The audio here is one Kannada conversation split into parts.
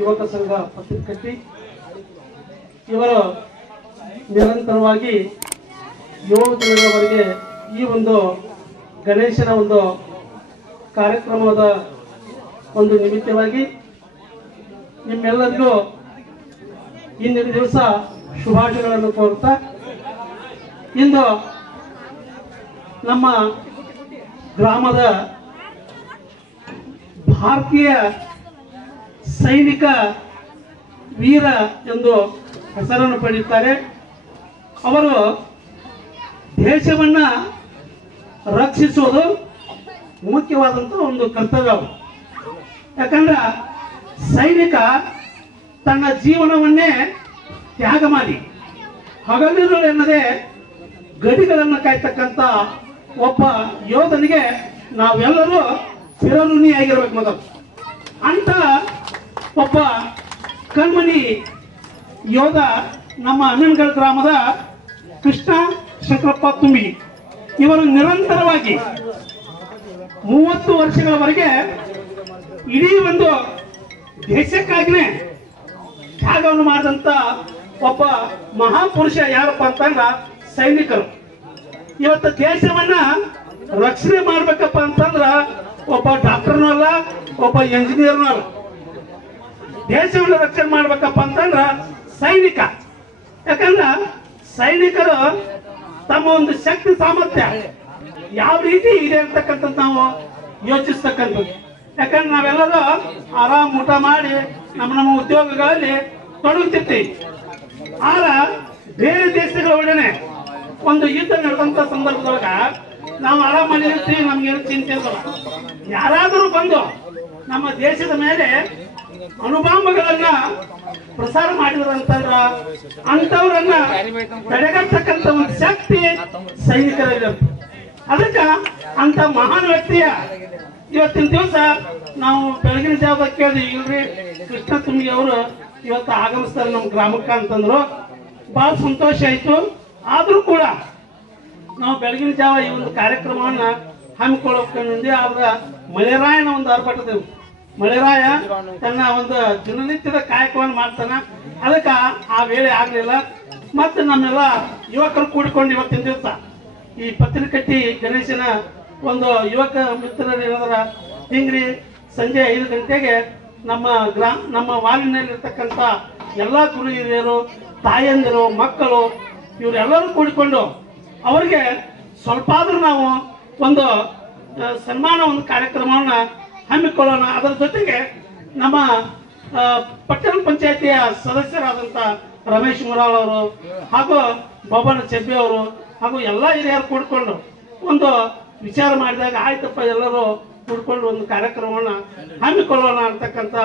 ಯುವಕ ಸಂಘ ಪತ್ರಿಕಟ್ಟಿ ಇವರು ನಿರಂತರವಾಗಿ 7 ದಿನಗಳವರೆಗೆ ಈ ಒಂದು ಗಣೇಶನ ಒಂದು ಕಾರ್ಯಕ್ರಮದ ಒಂದು ನಿಮಿತ್ತವಾಗಿ ನಿಮ್ಮೆಲ್ಲರಿಗೂ ಇಂದಿನ ದಿವಸ ಶುಭಾಶಯಗಳನ್ನು ಕೋರುತ್ತಾ ಇಂದು ನಮ್ಮ ಗ್ರಾಮದ ಭಾರತೀಯ ಸೈನಿಕ ವೀರ ಎಂದು ಹೆಸರನ್ನು ಪಡೆಯುತ್ತಾರೆ. ಅವರು ದೇಶವನ್ನು ರಕ್ಷಿಸುವುದು ಮುಖ್ಯವಾದಂಥ ಒಂದು ಕರ್ತವ್ಯ. ಯಾಕಂದ್ರೆ ಸೈನಿಕ ತನ್ನ ಜೀವನವನ್ನೇ ತ್ಯಾಗ ಮಾಡಿ ಹಗಲಿರುಳು ಎನ್ನದೆ ಗಡಿಗಳನ್ನು ಕಾಯ್ತಕ್ಕಂಥ ಒಬ್ಬ ಯೋಧನಿಗೆ ನಾವೆಲ್ಲರೂ ಚಿರಋಣಿಯಾಗಿರ್ಬೇಕು. ಮೊದಲು ಅಂತ ಒಬ್ಬ ಕಣ್ಮಣಿ ಯೋಧ ನಮ್ಮ ಅಮೀನ್ಗಢ ಗ್ರಾಮದ ಕೃಷ್ಣ ಶಂಕರಪ್ಪ ತುಂಬಿ. ಇವರು ನಿರಂತರವಾಗಿ 30 ವರ್ಷಗಳವರೆಗೆ ಇಡೀ ಒಂದು ದೇಶಕ್ಕಾಗಿಯೇ ತ್ಯಾಗವನ್ನು ಮಾಡಿದಂಥ ಒಬ್ಬ ಮಹಾಪುರುಷ ಯಾರಪ್ಪ ಅಂತಂದ್ರೆ ಸೈನಿಕರು. ಇವತ್ತು ದೇಶವನ್ನ ರಕ್ಷಣೆ ಮಾಡ್ಬೇಕಪ್ಪ ಅಂತಂದ್ರ ಒಬ್ಬ ಡಾಕ್ಟರ್ನೂ ಅಲ್ಲ, ಒಬ್ಬ ಎಂಜಿನಿಯರ್ನೂ ಅಲ್ಲ. ದೇಶವನ್ನು ರಕ್ಷಣೆ ಮಾಡ್ಬೇಕಪ್ಪ ಅಂತಂದ್ರ ಸೈನಿಕ. ಯಾಕಂದ್ರ ಸೈನಿಕರು ತಮ್ಮ ಒಂದು ಶಕ್ತಿ ಸಾಮರ್ಥ್ಯ ಯಾವ ರೀತಿ ಇದೆ ಅಂತಕ್ಕಂಥದ್ದು ನಾವು ಯೋಚಿಸ್ತಕ್ಕಂಥದ್ದು. ಯಾಕಂದ್ರೆ ನಾವೆಲ್ಲರೂ ಆರಾಮ್ ಊಟ ಮಾಡಿ ನಮ್ಮ ಉದ್ಯೋಗಗಳಲ್ಲಿ ತೊಡಗುತ್ತಿರ್ತೀವಿ. ಆಗ ಬೇರೆ ದೇಶಗಳ ಒಡನೆ ಒಂದು ಯುದ್ಧ ನಡೆದಂತ ಸಂದರ್ಭದೊಳಗ ನಾವು ಆರಾಮಲ್ಲಿ ಇರ್ತೀವಿ, ನಮ್ಗೇನು ಚಿಂತೆ ಇರಲ್ಲ. ಯಾರಾದರೂ ಬಂದು ನಮ್ಮ ದೇಶದ ಮೇಲೆ ಅಣುಬಾಂಬಗಳನ್ನ ಪ್ರಸಾರ ಮಾಡಿದ್ರು ಅಂತಂದ್ರ ಅಂತವ್ರನ್ನ ತಡೆಗಟ್ಟತಕ್ಕಂಥ ಒಂದು ಶಕ್ತಿ ಸೈನಿಕರಿರುತ್ತೆ. ಅದಕ್ಕೆ ಅಂತ ಮಹಾನ್ ವ್ಯಕ್ತಿಯ ಇವತ್ತಿನ ದಿವಸ ನಾವು ಬೆಳಗಿನ ಜಾವದಾಗ ಕೇಳಿದ್ವಿ, ಇಲ್ರಿ ಕೃಷ್ಣ ತುಂಬಿ ಅವರು ಇವತ್ತು ಆಗಮಿಸ್ತಾರೆ ನಮ್ಮ ಗ್ರಾಮಕ್ಕೆ ಅಂತಂದ್ರು. ಬಹಳ ಸಂತೋಷ ಆಯ್ತು. ಆದ್ರೂ ಕೂಡ ನಾವು ಬೆಳಗಿನ ಜಾವ ಈ ಒಂದು ಕಾರ್ಯಕ್ರಮವನ್ನ ಹಮ್ಮಿಕೊಳ್ಳೋಕೆ ಆದ್ರ ಮಳೆರಾಯನ ಒಂದು ಆರ್ಭಟದೆವು. ಮಳೆರಾಯ ತನ್ನ ಒಂದು ದಿನನಿತ್ಯದ ಕಾಯಕವನ್ನು ಮಾಡ್ತಾನ. ಅದಕ್ಕೆ ಆ ವೇಳೆ ಆಗ್ಲಿಲ್ಲ. ಮತ್ತೆ ನಮ್ಮೆಲ್ಲ ಯುವಕರು ಕೂಡಿಕೊಂಡು ಇವತ್ತಿನ ದಿವಸ ಈ ಪತ್ರಿಕಟ್ಟಿ ಗಣೇಶನ ಒಂದು ಯುವಕ ಮಿತ್ರರು ಏನಾದ್ರ ಹಿಂಗ್ರಿ ಸಂಜೆ 5 ಗಂಟೆಗೆ ನಮ್ಮ ವಾಲಿನಲ್ಲಿರ್ತಕ್ಕಂಥ ಎಲ್ಲ ಗುರು ಹಿರಿಯರು, ತಾಯಂದಿರು, ಮಕ್ಕಳು ಇವರೆಲ್ಲರೂ ಕೂಡಿಕೊಂಡು ಅವರಿಗೆ ಸ್ವಲ್ಪ ಆದ್ರೂ ನಾವು ಒಂದು ಸನ್ಮಾನ ಒಂದು ಕಾರ್ಯಕ್ರಮವನ್ನು ಹಮ್ಮಿಕೊಳ್ಳೋಣ. ಅದರ ಜೊತೆಗೆ ನಮ್ಮ ಪಟ್ಟಣ ಪಂಚಾಯತಿಯ ಸದಸ್ಯರಾದಂಥ ರಮೇಶ್ ಮುರಾಳ್ ಅವರು ಹಾಗೂ ಬೊಬ್ಬನ ಚೆಬ್ಬಿ ಅವರು ಹಾಗೂ ಎಲ್ಲ ಹಿರಿಯರು ಕೂಡಿಕೊಂಡು ಒಂದು ವಿಚಾರ ಮಾಡಿದಾಗ ಆಯ್ತಪ್ಪ ಎಲ್ಲರೂ ಕೂಡ್ಕೊಂಡು ಒಂದು ಕಾರ್ಯಕ್ರಮವನ್ನು ಹಮ್ಮಿಕೊಳ್ಳೋಣ ಅಂತಕ್ಕಂಥ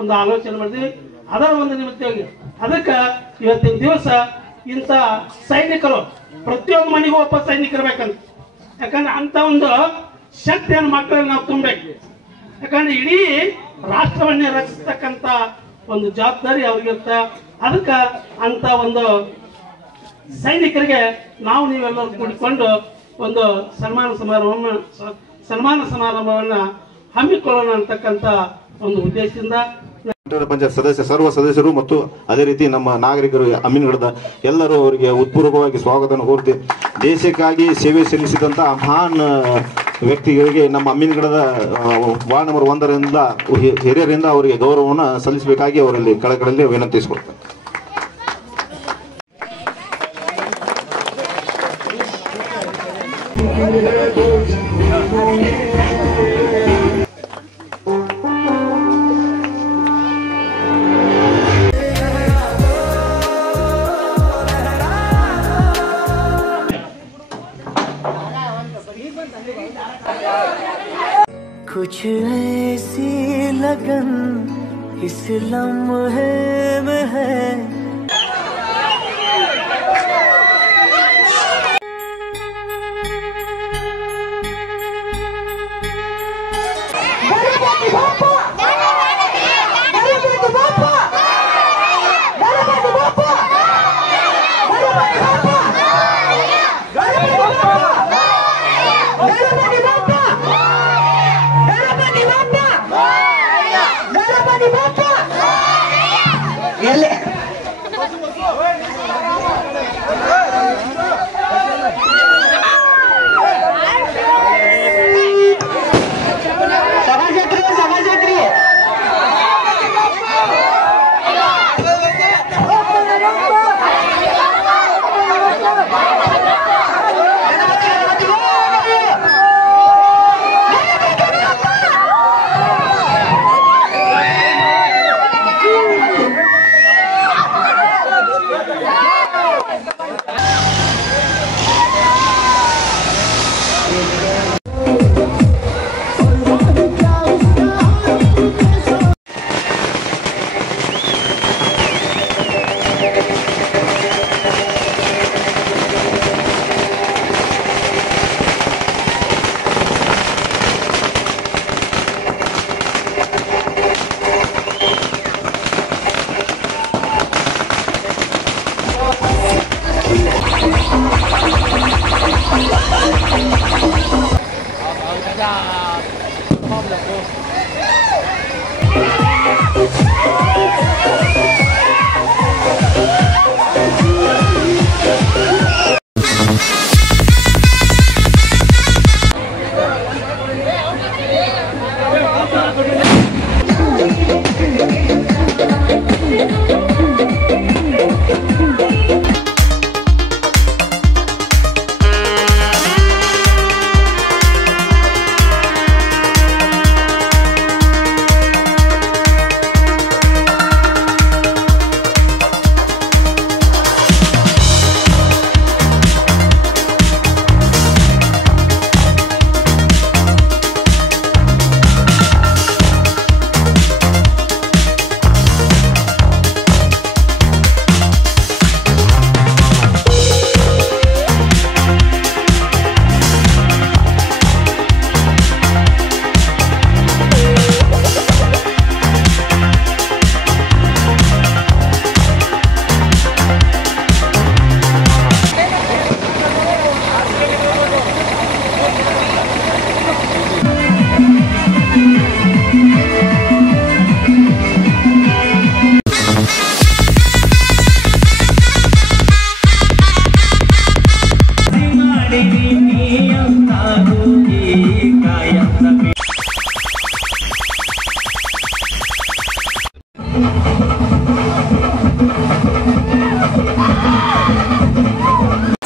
ಒಂದು ಆಲೋಚನೆ ಮಾಡಿದ್ವಿ. ಅದರ ಒಂದು ನಿಮಿತ್ತವಾಗಿ ಅದಕ್ಕೆ ಇವತ್ತಿನ ದಿವಸ ಇಂಥ ಸೈನಿಕರು ಪ್ರತಿಯೊಂದು ಮನೆಗೂ ಒಬ್ಬ ಸೈನಿಕರ್ಬೇಕಂತ. ಯಾಕಂದ್ರೆ ಅಂತ ಒಂದು ಶಕ್ತಿಯನ್ನು ಮಕ್ಕಳಲ್ಲಿ ನಾವು ತುಂಬಬೇಕು. ಯಾಕಂದ್ರೆ ಇಡೀ ರಾಷ್ಟ್ರವನ್ನೇ ರಕ್ಷಿಸ್ತಕ್ಕಂಥ ಒಂದು ಜವಾಬ್ದಾರಿ ಅವ್ರಿಗಿರ್ತ. ಅದಕ್ಕೆ ಅಂತ ಒಂದು ಸೈನಿಕರಿಗೆ ನಾವು ನೀವೆಲ್ಲರೂ ಕೂಡಿಕೊಂಡು ಒಂದು ಸನ್ಮಾನ ಸಮಾರಂಭವನ್ನ ಹಮ್ಮಿಕೊಳ್ಳೋಣ ಅಂತಕ್ಕಂಥ ಒಂದು ಉದ್ದೇಶದಿಂದ ಪಂಚಾಯತ್ ಸರ್ವ ಸದಸ್ಯರು ಮತ್ತು ಅದೇ ರೀತಿ ನಮ್ಮ ನಾಗರಿಕರು ಅಮೀನ್ಗಢದ ಎಲ್ಲರೂ ಅವರಿಗೆ ಉತ್ಪೂರ್ವಕವಾಗಿ ಸ್ವಾಗತವನ್ನು ಕೋರ್ತಿ ದೇಶಕ್ಕಾಗಿ ಸೇವೆ ಸಲ್ಲಿಸಿದಂಥ ಮಹಾನ್ ವ್ಯಕ್ತಿಗಳಿಗೆ ನಮ್ಮ ಅಮೀನ್ಗಢದ ವಾರ್ಡ್ ನಂಬರ್ 1ರಿಂದ ಹಿರಿಯರಿಂದ ಅವರಿಗೆ ಗೌರವವನ್ನು ಸಲ್ಲಿಸಬೇಕಾಗಿ ಅವರಲ್ಲಿ ಕಳಕಳಲ್ಲಿ ವಿನಂತಿಸಿಕೊಡ್ತಾರೆ. कुछ ऐसी लगन इस लम्हे में है गणपति बाप्पा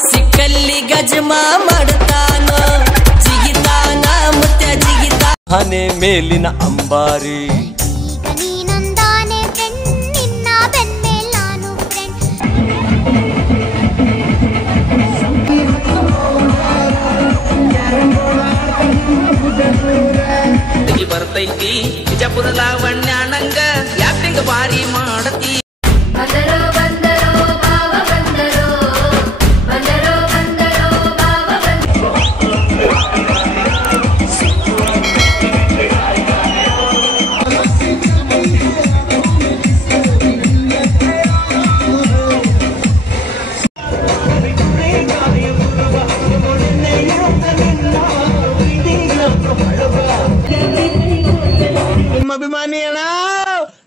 ಸಿಕ್ಕಲ್ಲಿ ಗಜಮಾ ಮಾಡ್ತಾನ ಜಿಗಿತಾನ ಮುತ್ಯ ಜಿಗಿತಾ ಹನೆ ಮೇಲಿನ ಅಂಬಾರಿ ಬರ್ತೈತಿ ವಿಜಯಪುರ ಲಾವಣ್ಯ ನಂಗ ಯಾಕಿಂಗ ಬಾರಿ ಮಾಡತಿ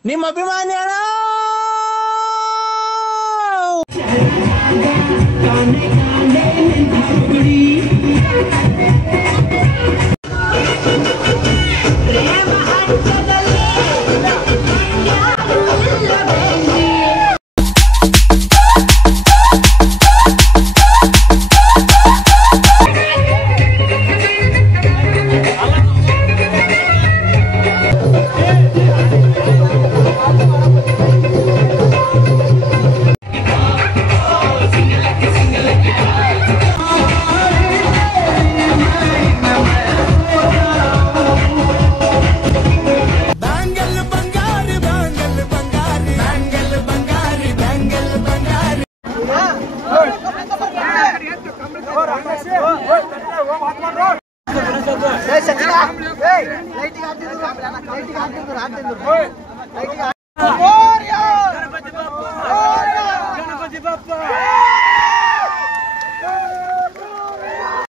ನಿಮ್ಮ ಅಭಿಮಾನಿ ಅಣ್ಣ